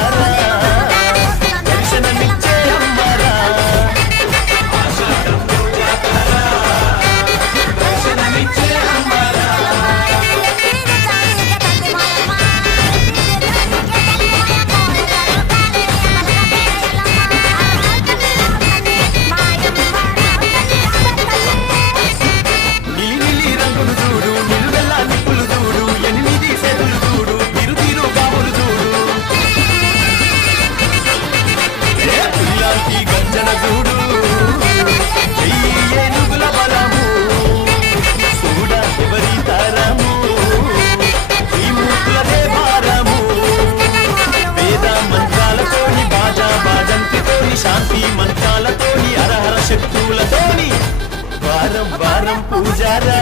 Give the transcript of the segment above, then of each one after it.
పూజారా దర్శనమిచ్చే అమ్మరా దర్శనమిచ్చే అమ్మరా నీలి రంగులు చూడు నిలువెల్ల నిప్పులు చూడు ఎనిమిది సేతులు చూడు తిరు తిరు గాములు చూడు ఇలాంటి గర్జన చూడు వెయ్యి ఏనుగుల బలము చూడ ఎవరి తరము ఈ మూర్తులదే భారము వేద మంత్రాలతోని బాజా బాజంతితోని శాంతి మంత్రాలతోని అరహర శక్తులతోని వారం వారం పూజారా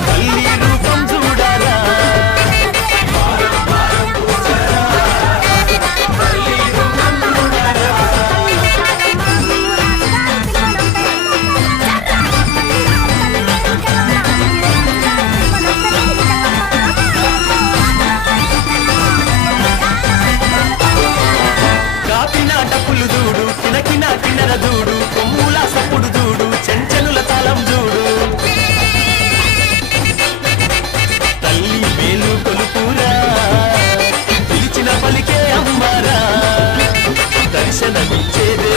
తల్లి రూపం చూడారా కాపిన డప్పులు చూడు కినకిన కిన్నెర చూడు కొమ్ముల సప్పుడు చూడు చెంచనుల తాళం చూడు తల్లి వేలు కొలుపురా పిలిచిన పలికే అమ్మరా దర్శనమిచ్చేదే